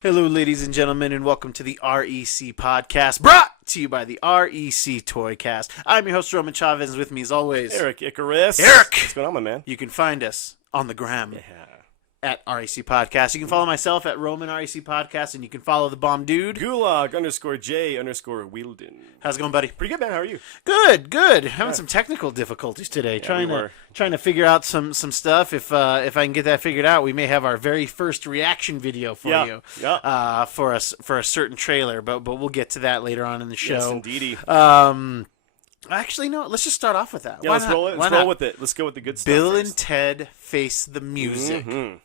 Hello, ladies and gentlemen, and welcome to the REC podcast, brought to you by the REC Toycast. I'm your host, Roman Chavez, and with me as always, Erik Icarus. Eric! What's going on, my man? You can find us on the gram Yeah. at REC Podcast. You can follow myself at Roman REC Podcast, and you can follow the bomb dude. Gulag_J_Wielden. How's it going, buddy? Pretty good, man. How are you? Good. Having some technical difficulties today. Trying to figure out some stuff. If I can get that figured out, we may have our very first reaction video for you. Yeah. For a certain trailer, but we'll get to that later on in the show. Yes, indeedy. Actually, no. Let's just start off with that. Yeah, let's roll it. Let's roll with it. Let's go with the good stuff. Bill first. and Ted Face the Music. Mm-hmm.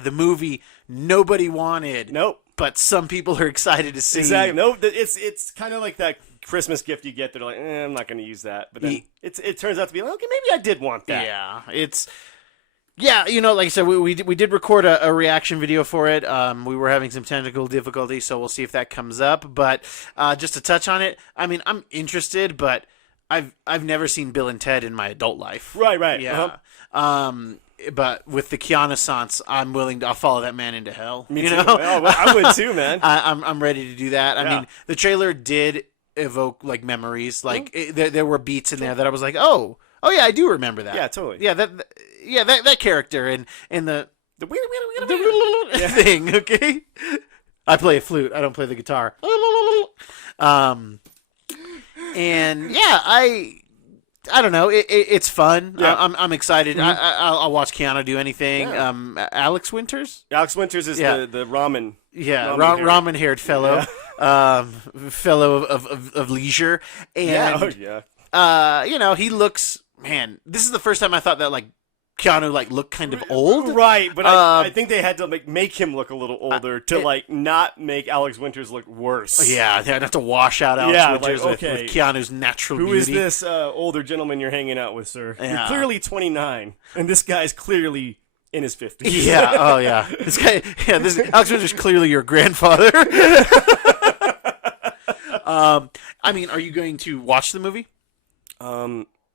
The movie nobody wanted. Nope. But some people are excited to see. Exactly. Nope. It's kind of like that Christmas gift you get. They're like, I'm not going to use that. But then it turns out to be like, okay, maybe I did want that. Yeah, like I said, we did record a reaction video for it. We were having some technical difficulties, so we'll see if that comes up. But just to touch on it, I mean, I'm interested, but I've never seen Bill and Ted in my adult life. Right. Yeah. But with the Keanu-sans, I'll follow that man into hell. Me too. Oh, well, I would too, man. I'm ready to do that. I mean, the trailer did evoke like memories. Like there were beats in there that I was like, oh yeah, I do remember that. Yeah, totally. Yeah, that character and the Yeah. thing. Okay, I play a flute. I don't play the guitar. And yeah, I don't know. It's fun. Yeah. I'm excited. Mm-hmm. I'll watch Keanu do anything. Yeah. Alex Winters. Alex Winters is the ramen. Yeah, ramen-haired. ramen-haired fellow, fellow of leisure, and he looks. Man, this is the first time I thought that like Keanu like looked kind of old. Right, but I think they had to make him look a little older to not make Alex Winters look worse. Yeah, they have to wash out Alex Winters with Keanu's natural beauty. Who is this older gentleman you're hanging out with, sir? Yeah. You're clearly 29, and this guy's clearly in his 50s. Yeah, oh yeah. This guy, this Alex Winters is clearly your grandfather. I mean, are you going to watch the movie?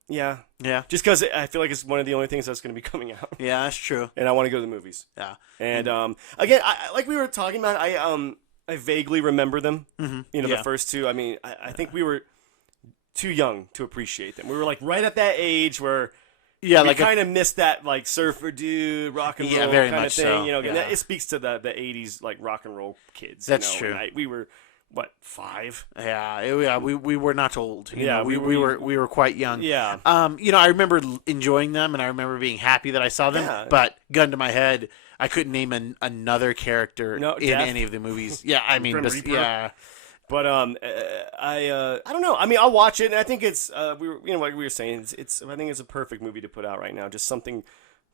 Yeah. Yeah. Just because I feel like it's one of the only things that's going to be coming out. Yeah, that's true. And I want to go to the movies. Yeah. And again, like we were talking about, I vaguely remember them. Mm-hmm. The first two. I mean, I think we were too young to appreciate them. We were like right at that age where we kind of missed that like surfer dude, rock and roll very kind much of thing. so. It speaks to the 80s like rock and roll kids. That's true. We were. What, 5? Yeah, we were not old. We were quite young. Yeah. I remember enjoying them, and I remember being happy that I saw them. Yeah. But gun to my head, I couldn't name anher charger in Death. any of the movies. Yeah, I mean, yeah. But I don't know. I mean, I'll watch it, and I think it's like we were saying, it's I think it's a perfect movie to put out right now. Just something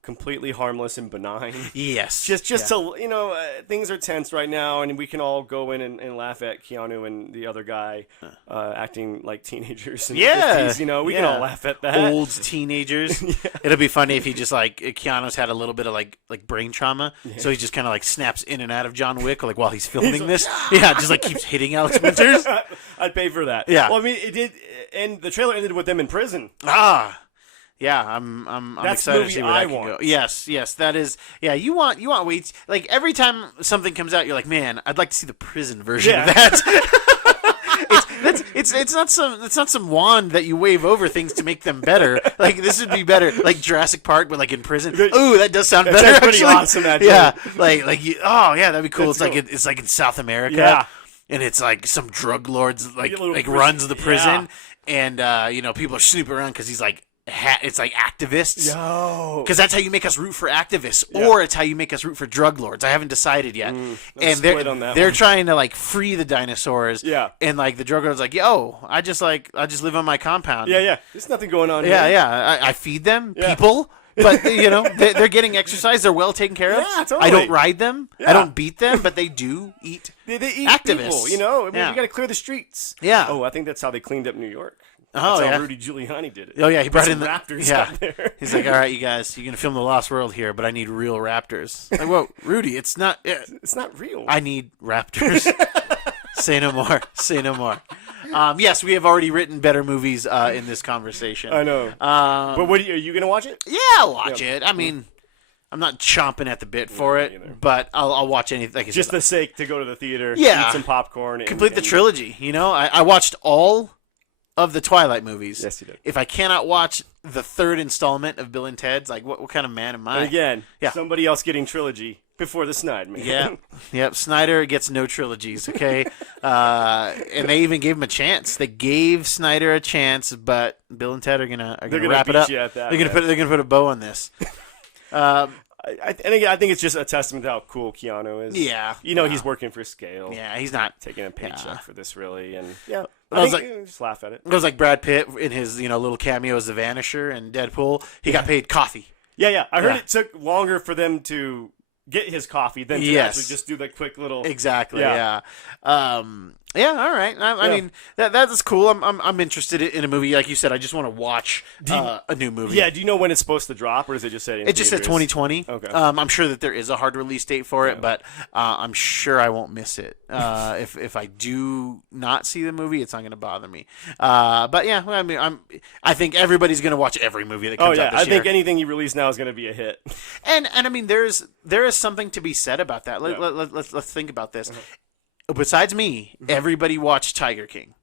completely harmless and benign. Yes. Just to things are tense right now, and we can all go in and laugh at Keanu and the other guy acting like teenagers. In the 50s, we can all laugh at that. Old teenagers. It'll be funny if he just like Keanu's had a little bit of like brain trauma, so he just kind of like snaps in and out of John Wick like while he's filming this. Yeah, just like keeps hitting Alex Winters. I'd pay for that. Yeah. Well, I mean, it did, and the trailer ended with them in prison. Yeah, I'm That's excited to see where that can want. go. Yes, that is. Yeah, you want weights. Like every time something comes out, you're like, man, I'd like to see the prison version of that. It's not some wand that you wave over things to make them better. Like this would be better. Like Jurassic Park, but like in prison. Ooh, that does sound better. That's pretty awesome. Actually. Yeah, that'd be cool. It's like in South America. Yeah. And it's like some drug lords like runs the prison, and people are snooping around because he's like. It's like activists, because that's how you make us root for activists, or it's how you make us root for drug lords. I haven't decided yet, and they're trying to like free the dinosaurs, and like the drug lords like, yo, I just live on my compound, there's nothing going on here. I feed them people. But they're getting exercise. They're well taken care of. Yeah, totally. I don't ride them. I don't beat them. But they do eat. They eat activists. People, we got to clear the streets. Yeah. Oh, I think that's how they cleaned up New York. Oh, That's how Rudy Giuliani did it. Oh, yeah, he brought in the raptors out there. He's like, all right, you guys, you're going to film The Lost World here, but I need real raptors. Like, whoa, Rudy, it's not real. I need raptors. Say no more. Say no more. Yes, we have already written better movies in this conversation. I know. But are you going to watch it? Yeah, I'll watch it. I mean, I'm not chomping at the bit for it, but I'll watch anything. Like just the sake to go to the theater, eat some popcorn, complete the trilogy. You know, I watched all of the Twilight movies. Yes, you did. If I cannot watch the third installment of Bill and Ted's, like what kind of man am I? And again, somebody else getting trilogy before the Snyder man. Yeah, yep. Snyder gets no trilogies. Okay, and they even gave him a chance. They gave Snyder a chance, but Bill and Ted are gonna wrap it up. They're gonna put a bow on this. And again, I think it's just a testament to how cool Keanu is. Yeah, he's working for scale. Yeah, he's not taking a paycheck for this, really, and just laugh at it. It was like Brad Pitt in his little cameo as the Vanisher and Deadpool. He got paid coffee. Yeah. I heard it took longer for them to get his coffee than to actually just do the quick little. Exactly. Yeah. All right. I mean, that's cool. I'm interested in a movie. Like you said, I just want to watch a new movie. Yeah. Do you know when it's supposed to drop, or is it just saying? It just said 2020. Okay. I'm sure that there is a hard release date for it, but I'm sure I won't miss it. If I do not see the movie, it's not going to bother me. But yeah, I mean, I think everybody's going to watch every movie that comes out this year. I think anything you release now is going to be a hit. And I mean, there is something to be said about that. Let's think about this. Besides me, everybody watched Tiger King.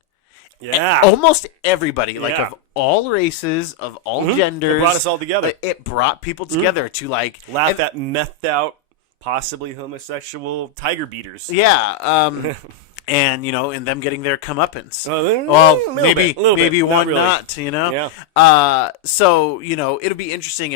Yeah. Almost everybody, of all races, of all genders. It brought us all together. It brought people together to laugh at methed out, possibly homosexual tiger beaters. Yeah. And and them getting their comeuppance. Maybe one not. Yeah. So it'll be interesting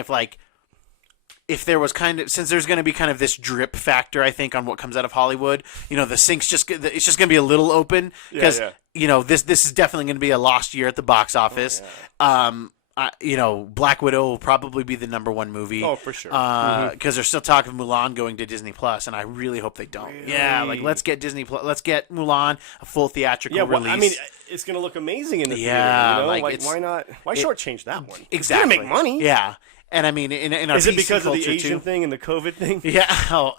if there was since there's going to be kind of this drip factor, I think, on what comes out of Hollywood. The sink's it's just going to be a little open because this is definitely going to be a lost year at the box office. Black Widow will probably be the #1 movie. Oh, for sure. Because there's still talk of Mulan going to Disney Plus, and I really hope they don't. Really? Yeah, let's get Disney Plus. Let's get Mulan a full theatrical release. I mean, it's going to look amazing in the theater. Why not? Why shortchange that one? Exactly. It's going to make money. Yeah. And I mean, in our is it because of the Asian too? Thing and the COVID thing? Yeah.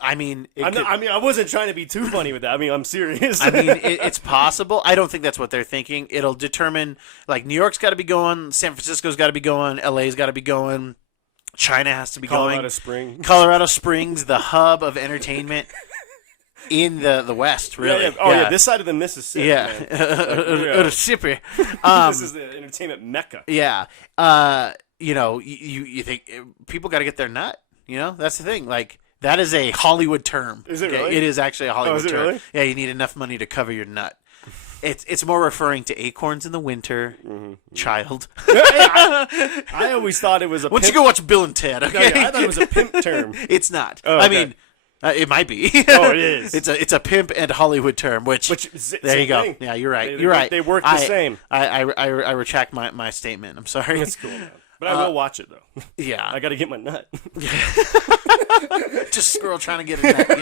I mean, I wasn't trying to be too funny with that. I mean, I'm serious. I mean, it's possible. I don't think that's what they're thinking. It'll determine New York's got to be going, San Francisco's got to be going, LA's got to be going, China has to be going. Colorado Springs, the hub of entertainment in the West, really. Yeah. This side of the Mississippi. Yeah. Mississippi. This is the entertainment mecca. Yeah. You think people got to get their nut? That's the thing. That is a Hollywood term. Is it really? It is actually a Hollywood term. Really? Yeah, you need enough money to cover your nut. It's more referring to acorns in the winter, child. I always thought it was a. Once you go watch Bill and Ted, okay? I thought it was a pimp term. It's not. Oh, okay. I mean. It might be. Oh, it is. It's a pimp and Hollywood term. Which there you go. Thing. Yeah, you're right. You're right. They work the same. I retract my statement. I'm sorry. That's cool, man. But I will watch it though. Yeah, I got to get my nut. Just a squirrel trying to get a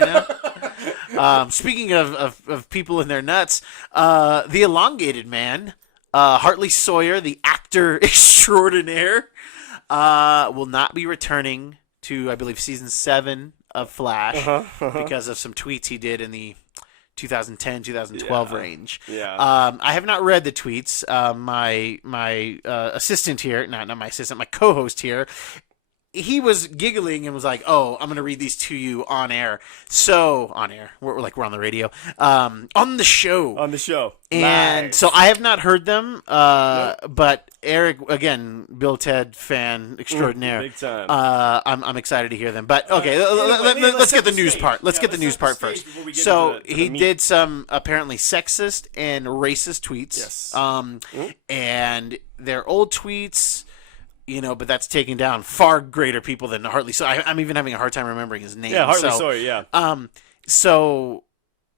nut. Speaking of people in their nuts, the Elongated Man, Hartley Sawyer, the actor extraordinaire, will not be returning to, I believe, season 7 of Flash because of some tweets he did in the 2010-2012 range. Yeah. I have not read the tweets. My assistant here, not my assistant, my co-host here, he was giggling and was like, "Oh, I'm going to read these to you on air." So on air, we're on the radio, on the show, and live. So I have not heard them. But Eric, again, Bill Ted fan extraordinaire. Big time. I'm excited to hear them. But okay, let's get the news part. Let's get the news part first. So he did some apparently sexist and racist tweets. Yes. And they're old tweets. But that's taking down far greater people than Hartley Sawyer. I'm even having a hard time remembering his name. Yeah, Hartley Sawyer, yeah. So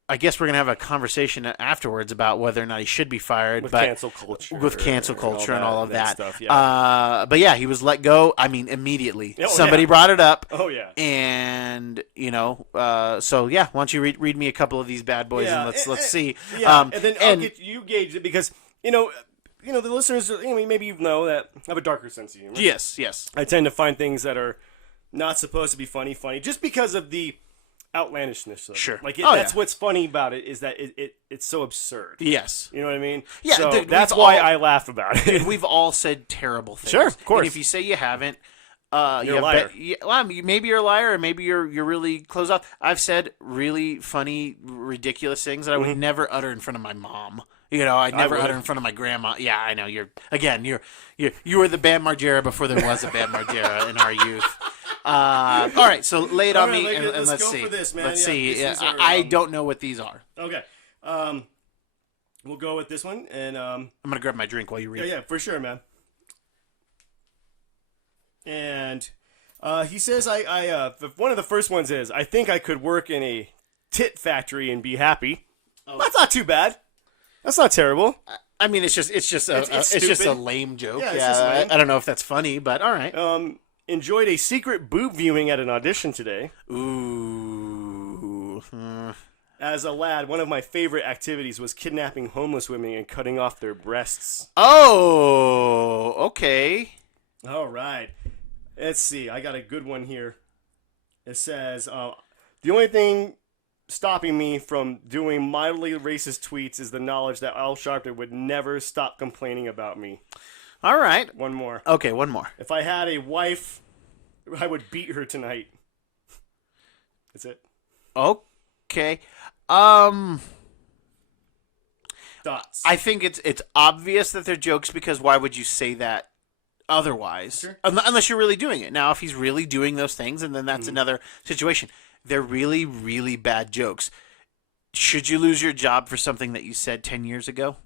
I guess we're going to have a conversation afterwards about whether or not he should be fired. With cancel culture. With cancel culture and all of that. Stuff, yeah. But yeah, he was let go, immediately. Somebody brought it up. Oh, yeah. And, so yeah, why don't you read me a couple of these bad boys and let's see. Yeah, and then I'll get you gauge it because, the listeners, maybe you know that I have a darker sense of humor. Yes. I tend to find things that are not supposed to be funny, just because of the outlandishness of it. Sure. That's what's funny about it is that it's so absurd. Yes. You know what I mean? Yeah. So that's why I laugh about it. Dude, we've all said terrible things. Sure, of course. And if you say you haven't, You're a liar. Maybe you're a liar, or maybe you're really closed off. I've said really funny, ridiculous things that I would never utter in front of my mom. I'd never utter in front of my grandma. Yeah, I know. You were the Bam Margera before there was a Bam Margera in our youth. All right, so lay it on me, and let's see. For this, man. Let's see. I don't know what these are. Okay. We'll go with this one, and I'm gonna grab my drink while you read. Yeah, for sure, man. And he says, one of the first ones is, I think I could work in a tit factory and be happy. Oh. That's not too bad. That's not terrible. I mean, it's just a lame joke. Yeah, I don't know if that's funny, but all right. Enjoyed a secret boob viewing at an audition today. Ooh. As a lad, one of my favorite activities was kidnapping homeless women and cutting off their breasts. Oh, okay. All right. Let's see. I got a good one here. It says, the only thing stopping me from doing mildly racist tweets is the knowledge that Al Sharpton would never stop complaining about me. All right. One more. Okay, one more. If I had a wife, I would beat her tonight. That's it. Okay. Thoughts? I think it's obvious that they're jokes, because why would you say that otherwise? Sure. Unless you're really doing it. Now, if he's really doing those things, and then that's another situation. They're really, really bad jokes. Should you lose your job for something that you said 10 years ago?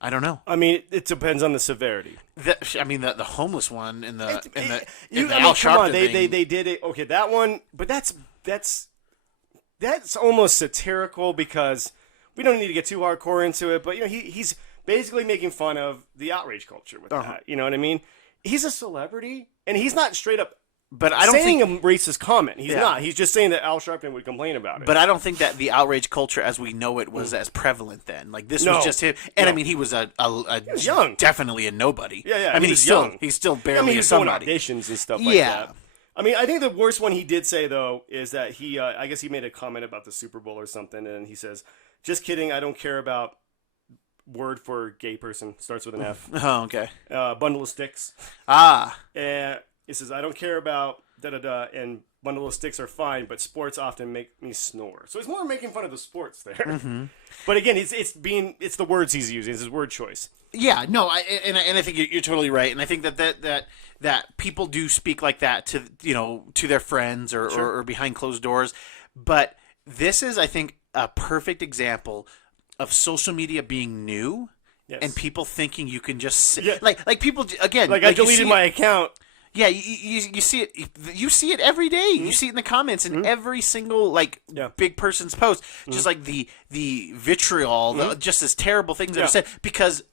I don't know. I mean, it depends on the severity. The homeless one in the Al Sharpton thing. They did it. Okay, that one, but that's almost satirical, because we don't need to get too hardcore into it. But he's basically making fun of the outrage culture with that. You know what I mean? He's a celebrity, and he's not straight up. But I don't saying think a racist comment. He's not. He's just saying that Al Sharpton would complain about it. But I don't think that the outrage culture as we know it was as prevalent then. Like, this was just him. And I mean, he was he was young. Definitely a nobody. Yeah. I mean, he's still barely he's somebody. Doing auditions and stuff like that. I mean, I think the worst one he did say, though, is that he, I guess he made a comment about the Super Bowl or something, and he says, just kidding, I don't care about word for gay person. Starts with an F. Oh, okay. Bundle of sticks. Ah. And he says, I don't care about da-da-da, and bundle of sticks are fine, but sports often make me snore. So he's more making fun of the sports there. Mm-hmm. But again, it's the words he's using. It's his word choice. Yeah, no, I think you're totally right, and I think that people do speak like that to their friends or behind closed doors. But this is, I think, a perfect example of social media being new, and people thinking you can just like people again. Like I deleted my account. Yeah, you see it. You see it every day. You see it in the comments in every single big person's post. Just like the vitriol, just as terrible things that are said, because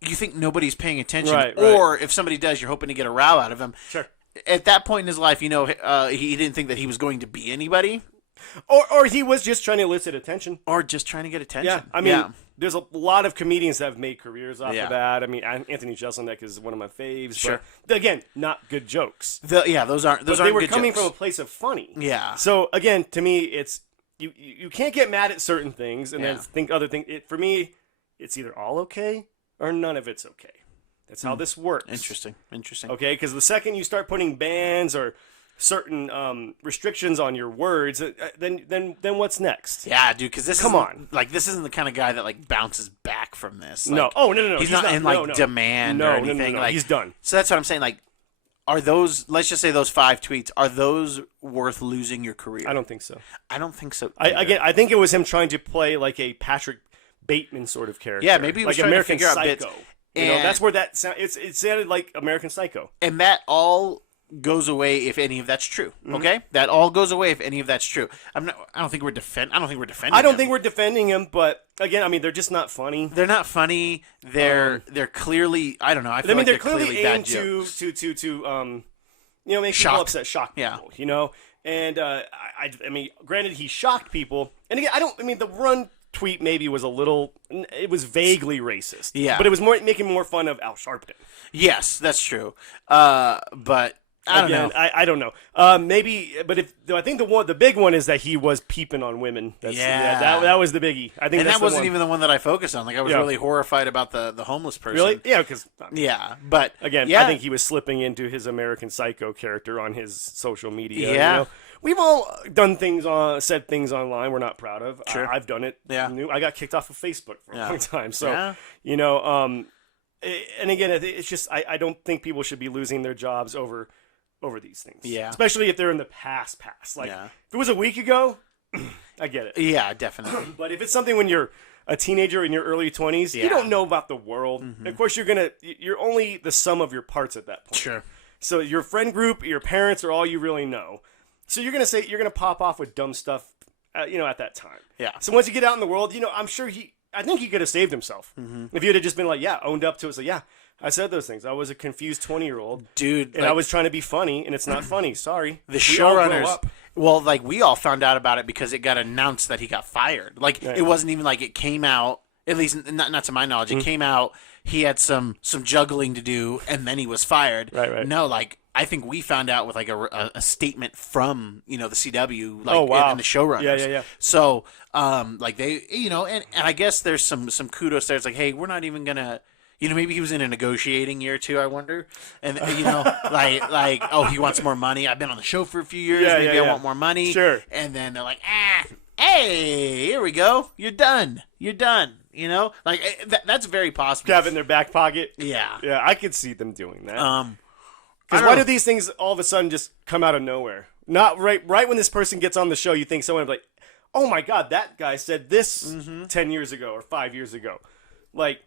you think nobody's paying attention, or if somebody does, you're hoping to get a row out of him. Sure. At that point in his life, he didn't think that he was going to be anybody, or he was just trying to elicit attention, or just trying to get attention. Yeah, I mean. There's a lot of comedians that have made careers off of that. I mean, Anthony Jeselnik is one of my faves. Sure. But again, not good jokes. Those aren't. They were good coming jokes. from a place of funny. Yeah. So again, to me, it's you can't get mad at certain things and then think other things. For me, it's either all okay or none of it's okay. That's how this works. Interesting. Okay, because the second you start putting bans or certain restrictions on your words, then what's next? Yeah, dude, because this isn't the kind of guy that bounces back from this. No. He's not in demand or anything. No. He's done. So that's what I'm saying. Are those? Let's just say those 5 tweets. Are those worth losing your career? I don't think so. I don't think so. I think it was him trying to play like a Patrick Bateman sort of character. Yeah, maybe he was like trying American to figure Psycho. out bits. That's where that sound. It sounded like American Psycho. And that all goes away if any of that's true. Okay, that all goes away if any of that's true. I don't think we're defending. I don't think we're defending him, but again, I mean, they're just not funny. They're not funny. They're clearly. I don't know. I mean, they're clearly aimed to make people upset, shock people. Yeah. And I mean, granted, he shocked people, and again, the run tweet maybe was it was vaguely racist. Yeah. But it was making more fun of Al Sharpton. Yes, that's true. But I don't know. I don't know. Maybe, but I think the big one is that he was peeping on women. That was the biggie. I think, and that wasn't even the one that I focused on. Like, I was really horrified about the homeless person. Really? Yeah, because but again, I think he was slipping into his American Psycho character on his social media. Yeah, we've all done things said things online we're not proud of. Sure. I've done it. Yeah, I got kicked off of Facebook for a long time. So and again, it's just I don't think people should be losing their jobs over these things. Yeah. Especially if they're in the past. Like, if it was a week ago, I get it. Yeah, definitely. But if it's something when you're a teenager in your early 20s, you don't know about the world. Mm-hmm. Of course, you're only the sum of your parts at that point. Sure. So your friend group, your parents are all you really know. So you're going to pop off with dumb stuff, at that time. Yeah. So once you get out in the world, I'm sure I think he could have saved himself. Mm-hmm. If he had just been like, owned up to it. So I said those things. I was a confused 20-year-old. Dude. And I was trying to be funny, and it's not funny. Sorry. The showrunners, well, like, we all found out about it because it got announced that he got fired. Like, It wasn't even like it came out, at least not to my knowledge. It came out, he had some juggling to do, and then he was fired. Right. No, like, I think we found out with, like, a statement from, the CW, like, and the showrunners. Yeah. So, like, they, and I guess there's some kudos there. It's like, hey, we're not even going to, maybe he was in a negotiating year too, I wonder. And, like, oh, he wants more money. I've been on the show for a few years. Maybe I want more money. Sure. And then they're like, hey, here we go. You're done. Like, that's very possible. To have it in their back pocket. Yeah. Yeah, I could see them doing that. Because why do these things all of a sudden just come out of nowhere? Not right when this person gets on the show, you think someone would be like, oh my God, that guy said this 10 years ago or 5 years ago. Like,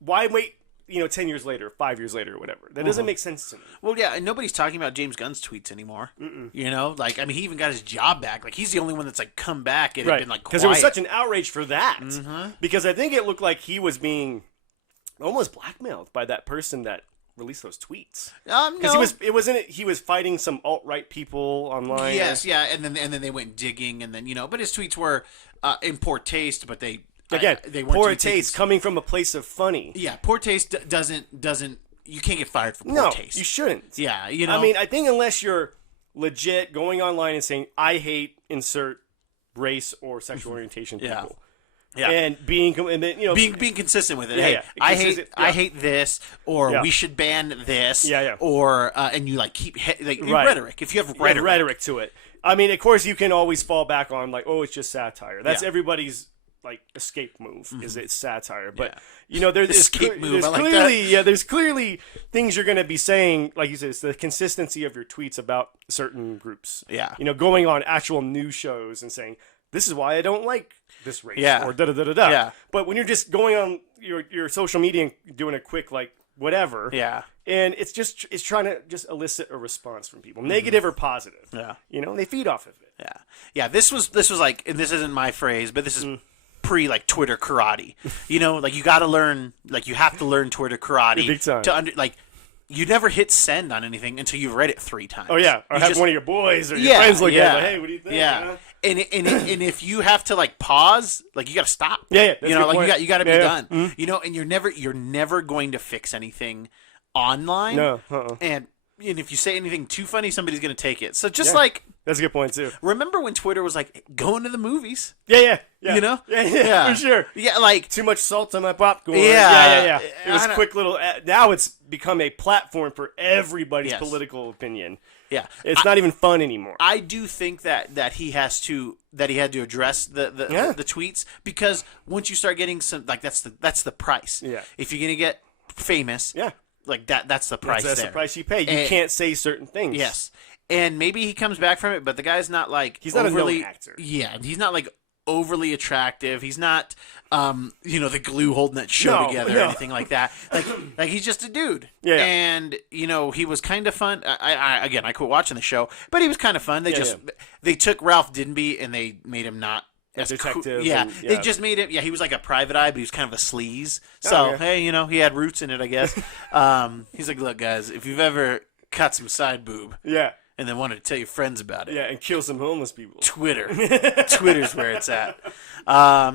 why wait, 10 years later, 5 years later, or whatever? That doesn't make sense to me. Well, yeah, and nobody's talking about James Gunn's tweets anymore. Mm-mm. Like, I mean, he even got his job back. Like, he's the only one that's, like, come back and had been, like, quiet. Because there was such an outrage for that. Mm-hmm. Because I think it looked like he was being almost blackmailed by that person that released those tweets. No. He was fighting some alt-right people online. Yes, yeah, and then they went digging, and then, but his tweets were in poor taste, but they... Again, they weren't poor taste coming from a place of funny. Yeah, poor taste doesn't. You can't get fired for poor taste. No, you shouldn't. Yeah, I mean, I think unless you're legit going online and saying I hate insert race or sexual orientation people. Yeah. And being consistent with it. Hey, I hate this, or we should ban this. Yeah. Or and you like keep rhetoric. If you have rhetoric to it, I mean, of course, you can always fall back on like, oh, it's just satire. That's everybody's like escape move. Is it's satire, but there's clearly things you're going to be saying, like you said, it's the consistency of your tweets about certain groups. Yeah, going on actual news shows and saying this is why I don't like this race or da da da da da. Yeah, but when you're just going on your social media and doing a quick like whatever. Yeah. And it's trying to just elicit a response from people, negative or positive. Yeah. They feed off of it. Yeah. Yeah. This was like, and this isn't my phrase, but this is pre like Twitter karate. Like you got to learn, like you have to learn Twitter karate big time. to like. You never hit send on anything until you've read it 3 times. Oh yeah, or have one of your boys or your friends look at it. Like, hey, what do you think? Yeah. And if you have to like pause, like you got to stop. Yeah. Like you got to be done. Mm-hmm. And you're never going to fix anything online. No. And if you say anything too funny, somebody's going to take it. So just like that's a good point too. Remember when Twitter was like going to the movies? Yeah. Yeah, for sure. Yeah, like too much salt on my popcorn. Yeah. It was quick little. Now it's become a platform for everybody's political opinion. Yeah, it's not even fun anymore. I do think that he had to address the tweets, because once you start getting some, like that's the price. Yeah, if you're gonna get famous, like that's the price. That's the price you pay. You can't say certain things. Yes, and maybe he comes back from it, but the guy's not like he's not overly, a known actor. Yeah, he's not like overly attractive. He's not, the glue holding that show together or anything like that. Like he's just a dude. Yeah. And he was kind of fun. I quit watching the show, but he was kind of fun. They took Ralph Dinby and they made him not as detective. They just made him. Yeah, he was like a private eye, but he was kind of a sleaze. So hey, he had roots in it, I guess. He's like, look, guys, if you've ever cut some side boob. Yeah. And then wanted to tell your friends about it. Yeah, and kill some homeless people. Twitter's where it's at.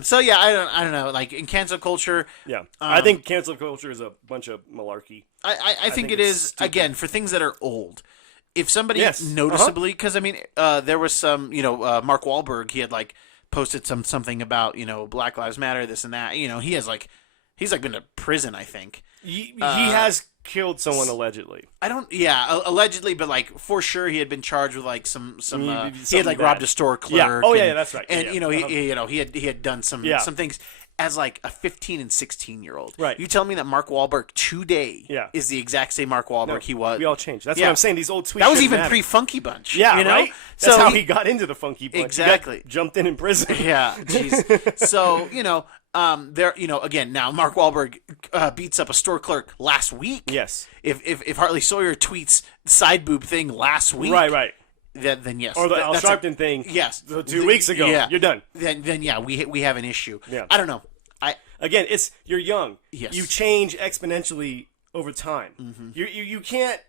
So yeah, I don't know. Like in cancel culture. Yeah, I think cancel culture is a bunch of malarkey. I think it is stupid. Again, for things that are old. if somebody noticeably, because I mean, there was some, Mark Wahlberg, he had like posted something about Black Lives Matter, this and that. He's been to prison, I think. He has killed someone allegedly. Allegedly, but like for sure he had been charged with like some he had like bad. robbed a store clerk. Yeah. Oh yeah, that's right. And he had done some things as like a 15 and 16-year-old. Right. You tell me that Mark Wahlberg today is the exact same Mark Wahlberg he was. We all changed. That's what I'm saying. These old tweets. That was even pre-funky Bunch. Yeah, right. That's how he got into the Funky Bunch. Exactly. Jumped in prison. Yeah. Jeez. So again, now Mark Wahlberg beats up a store clerk last week. Yes. If Hartley Sawyer tweets the side boob thing last week, right. Then yes. Or the Al Sharpton thing. Yes. 2 weeks ago. Yeah. You're done. Then yeah, we have an issue. Yeah. I don't know. Again, you're young. Yes. You change exponentially over time. Mm-hmm. You can't.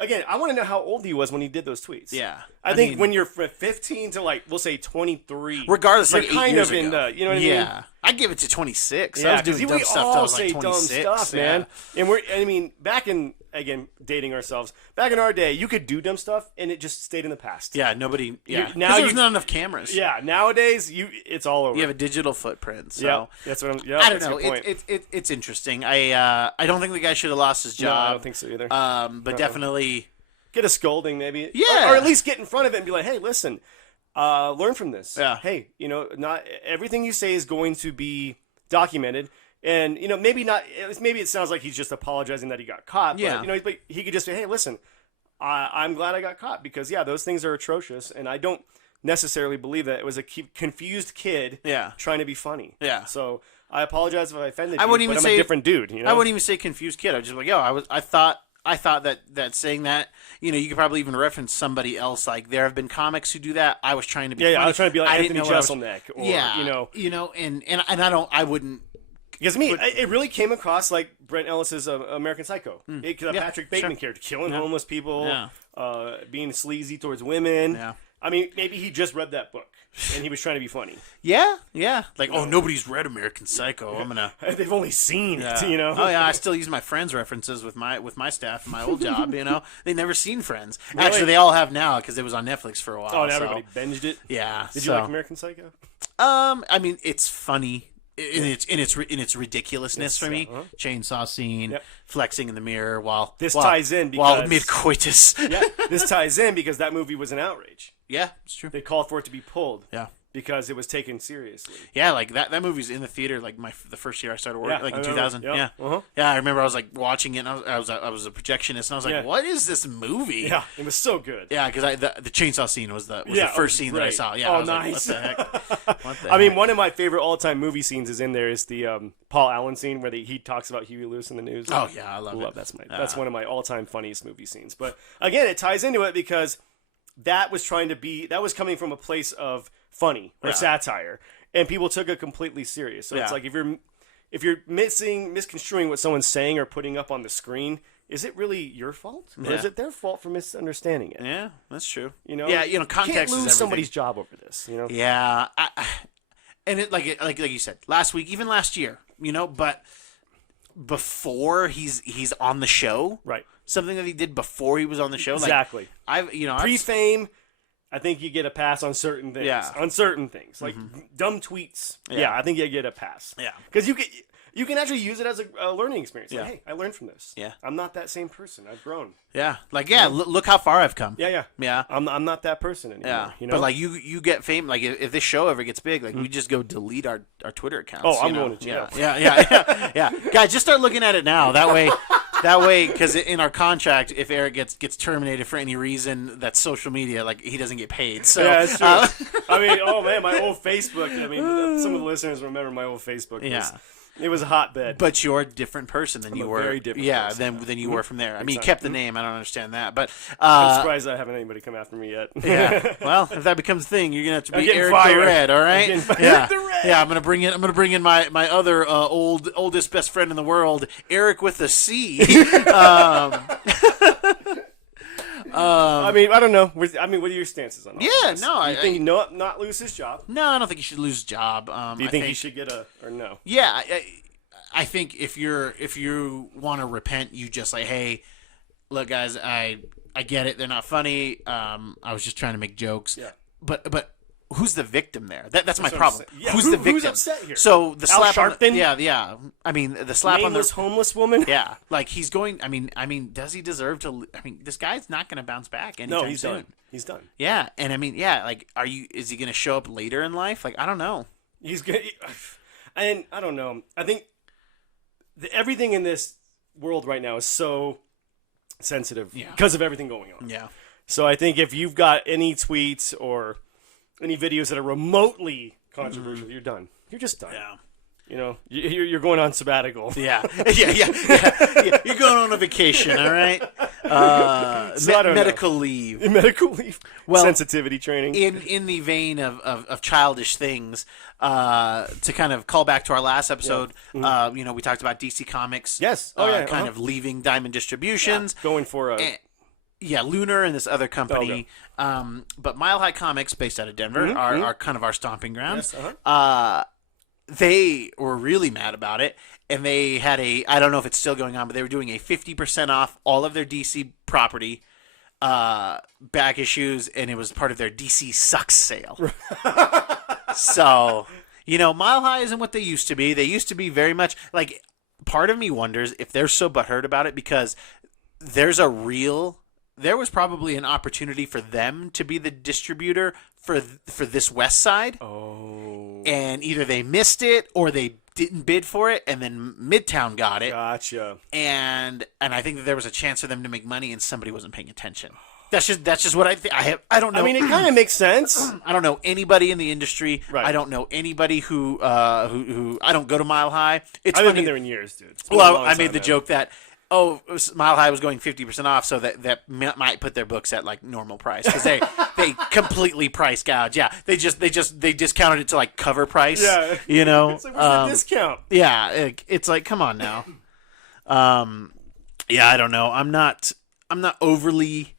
Again, I want to know how old he was when he did those tweets. Yeah. I think when you're 15 to like, we'll say 23. Regardless, you're like kind 8 years of in ago. the, you know what I mean? Yeah. I'd give it to 26. Yeah, I was doing dumb stuff till I was like 26. Dumb stuff, man. And back in, again, dating ourselves, back in our day, you could do dumb stuff and it just stayed in the past. Yeah, nobody, now there's not enough cameras. Yeah, nowadays, it's all over. You have a digital footprint, so. Yeah, that's what I don't know. It's interesting. I don't think the guy should have lost his job. No, I don't think so either. But definitely. Get a scolding, maybe. Yeah. Or at least get in front of it and be like, hey, listen, learn from this. Yeah. Hey, not everything you say is going to be documented. And, maybe not, maybe it sounds like he's just apologizing that he got caught. But, but he could just say, hey, listen, I'm glad I got caught because, those things are atrocious. And I don't necessarily believe that it was a confused kid trying to be funny. Yeah. So I apologize if I offended you, I'm a different dude. I wouldn't even say confused kid. I was just like, I thought that saying that, you could probably even reference somebody else. Like there have been comics who do that. I was trying to be funny. I was trying to be like Anthony Jeselnik. Or, I wouldn't. Because it really came across like Brent Ellis's American Psycho. Patrick Bateman character, killing homeless people, being sleazy towards women. Yeah. I mean, maybe he just read that book and he was trying to be funny. Yeah. Like, nobody's read American Psycho. I'm gonna. They've only seen it. Oh yeah, I still use my Friends references with my staff in my old job. They never seen Friends. Really? Actually, they all have now because it was on Netflix for a while. Oh, and everybody binged it. Yeah. Did you like American Psycho? I mean, it's funny. In its ridiculousness for me, chainsaw scene, flexing in the mirror while ties in because, while mid coitus. This ties in because that movie was an outrage. Yeah, it's true. They called for it to be pulled. Yeah, because it was taken seriously. Yeah, like that movie's in the theater like the first year I started working, like in 2000. Yeah. Yeah, I remember I was like watching it. And I was a projectionist, and I was like, "What is this movie?" Yeah, it was so good. Yeah, because the chainsaw scene was the first scene that I saw. Yeah, I was nice. Like, what the heck? I mean, one of my favorite all-time movie scenes is in there is the Paul Allen scene where he talks about Huey Lewis in the news. Oh yeah, I love it. That's one of my all-time funniest movie scenes. But again, it ties into it because that was coming from a place of funny or satire, and people took it completely serious. So it's like if you're misconstruing what someone's saying or putting up on the screen, is it really your fault or is it their fault for misunderstanding it? Yeah, that's true. Yeah, context you can't lose is somebody's job over this. Yeah, and it like you said last week, even last year, but before he's on the show, right? Something that he did before he was on the show, exactly. Like, pre-fame. I think you get a pass on certain things. Yeah. On certain things, like dumb tweets. Yeah, I think you get a pass. Yeah, because you can actually use it as a learning experience. Like, hey, I learned from this. Yeah, I'm not that same person. I've grown. Yeah, like look how far I've come. Yeah. I'm not that person anymore. Yeah, but like you get fame. Like if this show ever gets big, like we just go delete our Twitter accounts. Oh, I'm going to jail. Yeah. Guys, just start looking at it now. That way, because in our contract, if Eric gets terminated for any reason, that's social media. Like he doesn't get paid. So yeah, that's true. I mean, oh man, my old Facebook. I mean, some of the listeners remember my old Facebook. It was a hotbed. But you're a different person than you were. Very different. Person. than you were from there. I mean, you kept the name. I don't understand that, but I'm surprised I haven't anybody come after me yet. Yeah. Well, if that becomes a thing, you're gonna have to be Eric fired. the Red. All right. Eric the Red. Yeah. I'm gonna bring in my other oldest best friend in the world, Eric with a C. I mean, I don't know. What are your stances on all this? No. Do you think not lose his job? No, I don't think he should lose his job. Do you think he should get or no? Yeah, I think if you want to repent, you just like, hey, look, guys, I I get it. They're not funny. I was just trying to make jokes. Yeah. But who's the victim there? That's my problem. Yeah, who's the victim? Who's upset here? So the slap on Sharpton? yeah. I mean, the slap Nameless on the homeless woman. yeah, like he's going. I mean, does he deserve to? I mean, this guy's not going to bounce back anytime No, he's soon. done. He's done. Yeah, and I mean, yeah, like, is he going to show up later in life? Like, I don't know. He's good. And I don't know. I think everything in this world right now is so sensitive because of everything going on. Yeah. So I think if you've got any tweets or any videos that are remotely controversial, you're done. You're just done. Yeah. You know, you're going on sabbatical. Yeah. Yeah. You're going on a vacation, all right? Medical leave. Medical leave. Well, sensitivity training. In the vein of childish things, to kind of call back to our last episode, we talked about DC Comics. Yes. Kind of leaving Diamond Distributions. Yeah. Going for a... Lunar and this other company. But Mile High Comics, based out of Denver, are kind of our stomping grounds. Yes, they were really mad about it, and they had I don't know if it's still going on, but they were doing a 50% off all of their DC property back issues, and it was part of their DC Sucks sale. So, Mile High isn't what they used to be. They used to be very much, like, part of me wonders if they're so butthurt about it because there was probably an opportunity for them to be the distributor for this West Side. Oh. And either they missed it or they didn't bid for it, and then Midtown got it. Gotcha. And I think that there was a chance for them to make money, and somebody wasn't paying attention. That's just what I think. I don't know. I mean, it kind of makes sense. I don't know anybody in the industry. Right. I don't know anybody who I don't go to Mile High. I haven't been there in years, dude. Well, I made the joke that Mile High was going 50% off, so that might put their books at like normal price because they completely price gouge. Yeah, they discounted it to like cover price. Yeah, It's like, what's the discount? Yeah, it's like, come on now. Yeah, I don't know. I'm not overly.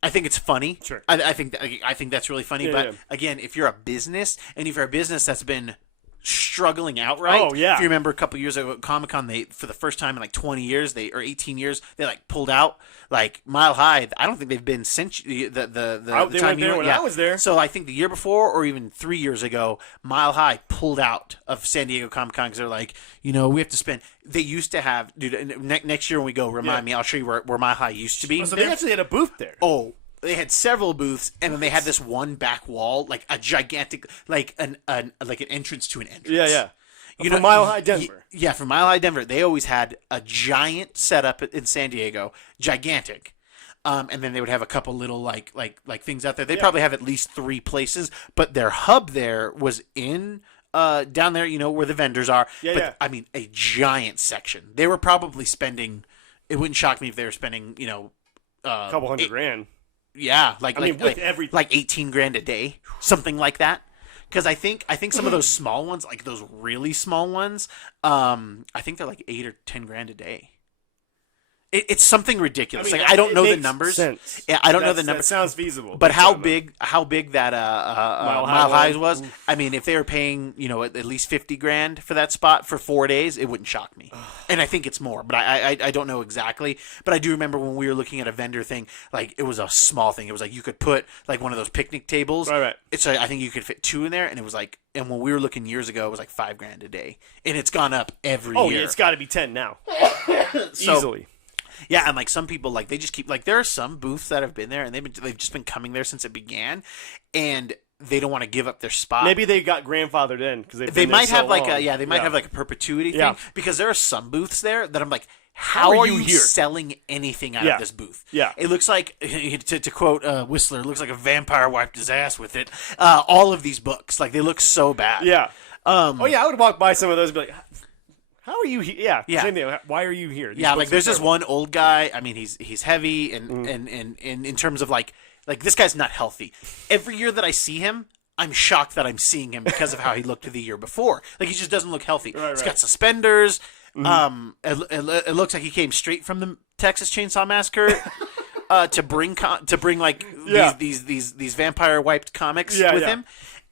I think it's funny. Sure. I think that's really funny. But again, if you're a business that's been struggling outright. Oh, yeah. If you remember a couple years ago at Comic-Con, they, for the first time in like 20 years, or 18 years, they like pulled out. Like Mile High, I don't think they've been since the they time went there when I was there. So I think the year before or even 3 years ago, Mile High pulled out of San Diego Comic-Con because they're like, we have to spend. They used to have, dude, next year when we go, remind me, I'll show you where Mile High used to be. Oh, so they actually had a booth there. Oh, they had several booths, and then they had this one back wall, like a gigantic, like an entrance to an entrance. Yeah. From Mile High Denver. Yeah, from Mile High Denver, they always had a giant setup in San Diego, gigantic, and then they would have a couple little like things out there. They probably have at least 3 places, but their hub there was in down there, where the vendors are. Yeah. I mean, a giant section. They were probably spending. It wouldn't shock me if they were spending, a couple $100,000. Yeah, with like 18 grand a day, something like that. Because I think some of those small ones, like those really small ones, I think they're like 8 or 10 grand a day. It's something ridiculous. I don't know the numbers. Sense. Yeah, I don't know the numbers. That sounds feasible. But how big that Mile High was? I mean, if they were paying at least 50 grand for that spot for 4 days, it wouldn't shock me. And I think it's more, but I don't know exactly. But I do remember when we were looking at a vendor thing, like it was a small thing. It was like you could put like one of those picnic tables. Right. It's like, I think you could fit 2 in there, and it was like. And when we were looking years ago, it was like 5 grand a day, and it's gone up every year. Oh, yeah, it's got to be 10 now. Easily. Yeah, and like some people, like they just keep like there are some booths that have been there and they've just been coming there since it began, and they don't want to give up their spot. Maybe they got grandfathered in because they might have like a perpetuity thing because there are some booths there that I'm like, how are you here selling anything out of this booth? Yeah, it looks like to quote Whistler, it looks like a vampire wiped his ass with it. All of these books, like they look so bad. Yeah. I would walk by some of those and be like. How are you here? Yeah. Same thing. Why are you here? Like there's this one old guy. I mean, he's heavy and in terms of like this guy's not healthy. Every year that I see him, I'm shocked that I'm seeing him because of how he looked the year before. Like he just doesn't look healthy. He's got suspenders. It looks like he came straight from the Texas Chainsaw Massacre to bring like these vampire wiped comics with him,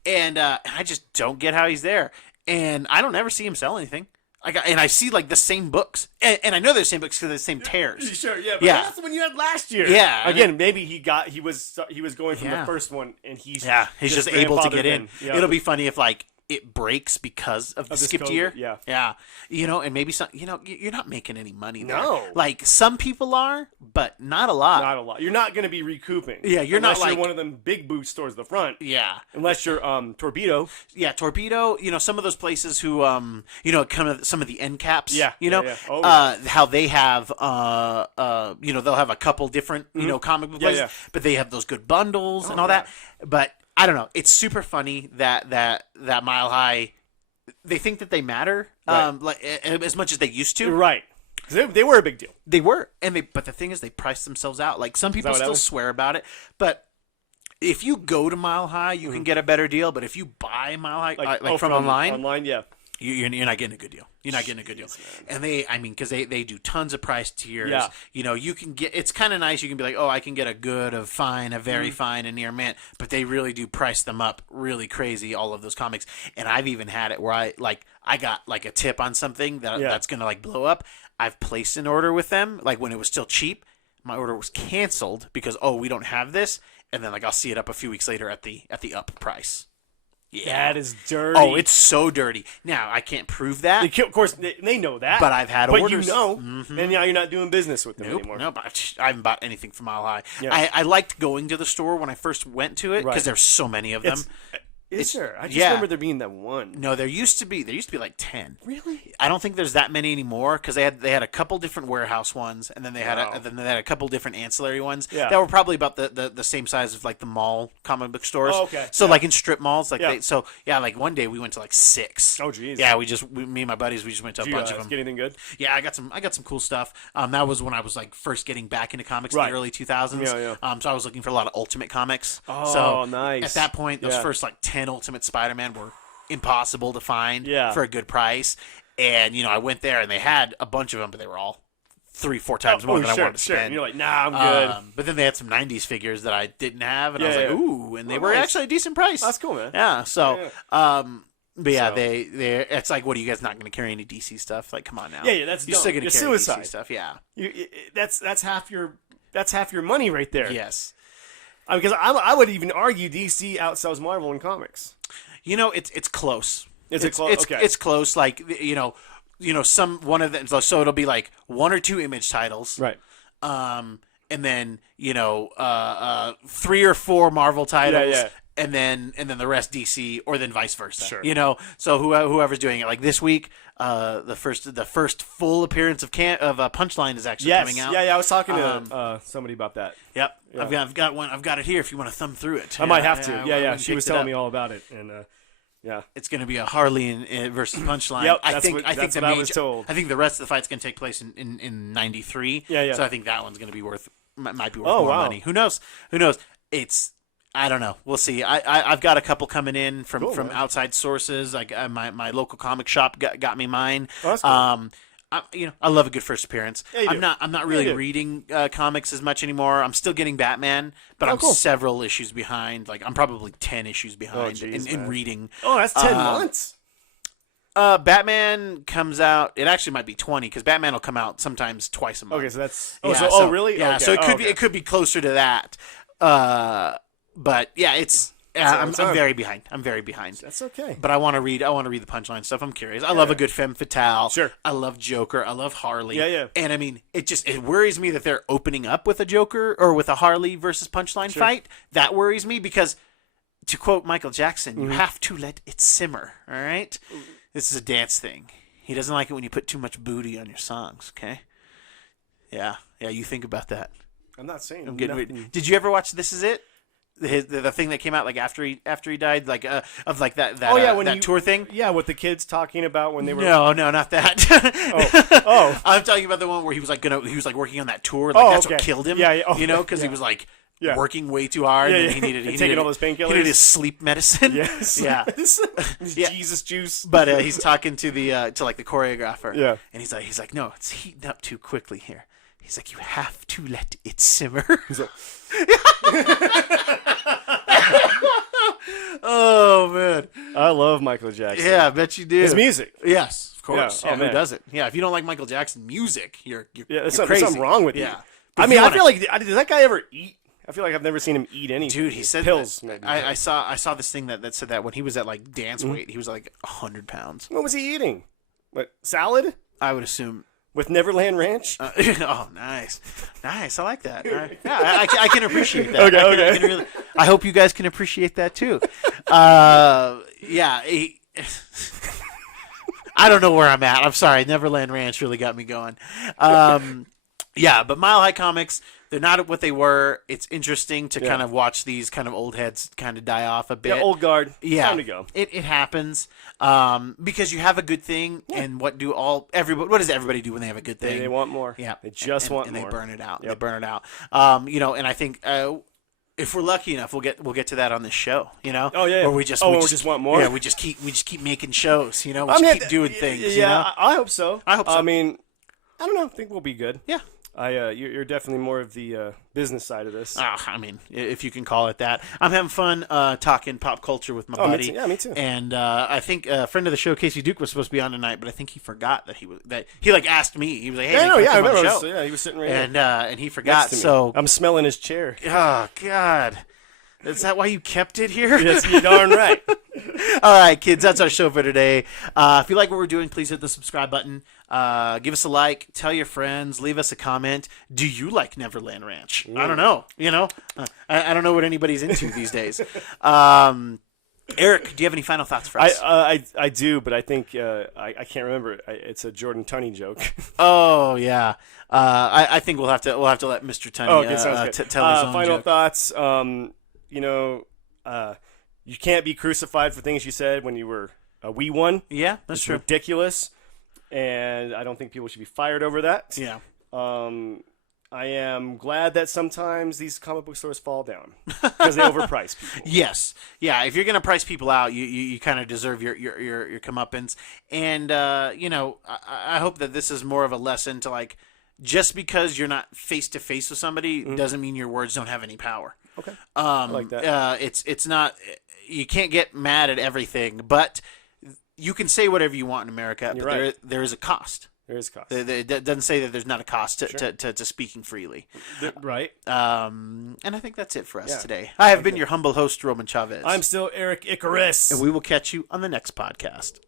and I just don't get how he's there. And I don't ever see him sell anything. I see like the same books, and I know they're the same books because they're the same tears. Sure, yeah, but that's the one you had last year. Yeah. Again, maybe he was going from the first one, and he's just able to get in. Yeah. It'll be funny if like it breaks because of the skipped year. Yeah. And maybe some. You're not making any money there. No. Like some people are, but not a lot. Not a lot. You're not going to be recouping. Yeah, unless you're one of them big boots towards the front. Yeah. Unless you're Torpedo. Yeah, Torpedo. Some of those places who kind of some of the end caps. Yeah. How they have they'll have a couple different comic book places, but they have those good bundles and all that. But I don't know. It's super funny that Mile High, they think that they matter, like as much as they used to. Right. They were a big deal. They were, but the thing is, they priced themselves out. Like some people still swear about it, but if you go to Mile High, you can get a better deal. But if you buy Mile High, from online, you're not getting a good deal. You're not getting a good deal. And because they do tons of price tiers. Yeah. You can get, it's kind of nice. You can be like, oh, I can get a good, a fine, a very fine, a near mint. But they really do price them up really crazy, all of those comics. And I've even had it where I got like a tip on something that's going to like blow up. I've placed an order with them, like when it was still cheap. My order was canceled because, we don't have this. And then like I'll see it up a few weeks later at the up price. Yeah. That is dirty. Oh, it's so dirty. Now, I can't prove that. Of course, they know that. But I've had orders. But and now you're not doing business with them anymore. No, but I haven't bought anything from Mile High. Yeah. I liked going to the store when I first went to it because there's so many of them. Is there? I just remember there being that one. No, there used to be like 10. Really? I don't think there's that many anymore because they had a couple different warehouse ones, and then they had a couple different ancillary ones that were probably about the same size of like the mall comic book stores. Oh, okay. So like in strip malls, like like one day we went to like 6. Oh, geez. Yeah, me and my buddies, we just went to a bunch of them. Get anything good? Yeah, I got some cool stuff. That was when I was like first getting back into comics in the early 2000s. Yeah. So I was looking for a lot of Ultimate comics. Oh, nice. At that point, those first like 10 Ultimate Spider-Man were impossible to find for a good price. And, I went there and they had a bunch of them, but they were all 3-4 times more than I wanted to spend. And you're like, nah, I'm good. But then they had some 90s figures that I didn't have, and I was like, ooh, and they were actually a decent price. That's cool, man. Yeah, so... But yeah, they it's like, what are you guys not going to carry any DC stuff? Like, come on now. Yeah, that's you're still going to carry suicide. DC stuff. Yeah, that's half your money right there. Yes, because I would even argue DC outsells Marvel in comics. It's close. Okay. It's close. Like some one of them. So it'll be like 1 or 2 Image titles, right? And then 3 or 4 Marvel titles. Yeah. And then the rest DC, or then vice versa. Sure. So whoever's doing it, like this week, the first full appearance of Punchline is actually coming out. Yeah. I was talking to somebody about that. Yep. Yeah. I've got one. I've got it here. If you want to thumb through it, I might have to. Yeah. She was telling me all about it, and it's going to be a Harley versus Punchline. Yep. I think I was told. I think the rest of the fight's going to take place in '93. Yeah. So I think that one's going to be might be worth more money. Who knows? I don't know. We'll see. I've got a couple coming in from outside sources. Like my local comic shop got me mine. Oh, that's cool. I love a good first appearance. Yeah, I'm not really reading comics as much anymore. I'm still getting Batman, but I'm several issues behind. Like I'm probably 10 issues behind in reading. Oh, that's 10 months. Batman comes out. It actually might be 20 because Batman will come out sometimes twice a month. Okay, so that's. Really? Yeah. Okay. So it could be closer to that. But yeah, I'm very behind. That's okay. But I want to read the Punchline stuff. I'm curious. I love a good femme fatale. Sure. I love Joker. I love Harley. Yeah. And I mean, it worries me that they're opening up with a Joker or with a Harley versus Punchline fight. That worries me because, to quote Michael Jackson, you have to let it simmer. All right. This is a dance thing. He doesn't like it when you put too much booty on your songs. Okay. Yeah. You think about that. I'm not saying. I'm getting. Did you ever watch This Is It? The thing that came out like after he died, like of like that that tour thing. Yeah, what the kids talking about when they were. No, not that. Oh. I'm talking about the one where he was like working on that tour. Like that's what killed him. Yeah. Because he was like working way too hard. Yeah, and he needed taking all those painkillers. He needed his sleep medicine. Yes. Yeah. Jesus juice. But he's talking to the to the choreographer. Yeah. And he's like, no, it's heating up too quickly here. He's like, you have to let it simmer. He's like, Oh man, I love Michael Jackson. yeah, I bet you do. His music. Yes, of course. Yeah. Yeah, Oh, who man. doesn't? Yeah, if you don't like Michael Jackson music, you're There's crazy. something wrong with you. Yeah. I mean, I feel like does that guy ever eat? I feel like I've never seen him eat anything. Dude, he said pills. that, Maybe. I saw this thing that said that when he was at like dance weight, he was like 100 pounds. What was he eating? What, salad I would assume. with Neverland Ranch? Oh, nice. I like that. Yeah, I can appreciate that. Okay, I can really, I hope you guys can appreciate that too. Yeah. I don't know where I'm at. I'm sorry. Neverland Ranch really got me going. Yeah, but Mile High Comics, they're not what they were. It's interesting to kind of watch these kind of old heads kind of die off a bit. Yeah, old guard. Yeah, Time to go. It happens because you have a good thing, and what does everybody do when they have a good thing? They want more. Yeah, They just want and more. they burn it out. Yep. They burn it out. And I think if we're lucky enough, we'll get to that on this show. You know? Oh yeah. Where we just want more. Yeah, we just keep making shows. You know, keep doing things. Yeah, you know? I hope so. I hope so. I mean, I don't know. I think we'll be good. Yeah. You're definitely more of the business side of this. I mean, if you can call it that. I'm having fun talking pop culture with my buddy. Me too. And I think a friend of the show, Casey Duke, was supposed to be on tonight, but I think he forgot that he like asked me. He was like, "Hey, I remember. the show?" He was sitting right And he forgot. next to me. So I'm smelling his chair. oh god, is that why you kept it here? Yes, you're darn right. All right, kids, that's our show for today. If you like what we're doing, please hit the subscribe button. Give us a like. Tell your friends. Leave us a comment. Do you like Neverland Ranch? I don't know. You know, I don't know what anybody's into these days. Eric, do you have any final thoughts for us? I do, but I think I can't remember. It's a Jordan Tunney joke. Oh yeah. I think we'll have to let Mr. Tunney sounds good. tell his own final joke. thoughts. You can't be crucified for things you said when you were a wee one. Yeah, that's It's true. ridiculous, and I don't think people should be fired over that. Yeah. I am glad that sometimes these comic book stores fall down because they overprice people. Yes. Yeah. If you're gonna price people out, you kind of deserve your comeuppance. And I hope that this is more of a lesson to like, just because you're not face to face with somebody doesn't mean your words don't have any power. Okay. I like that. It's not. You can't get mad at everything, but you can say whatever you want in America. You're but right. there is a cost. There is a cost. It doesn't say that there's not a cost to speaking freely. Right. And I think that's it for us today. I have been your humble host, Roman Chavez. I'm still Eric Icarus. And we will catch you on the next podcast.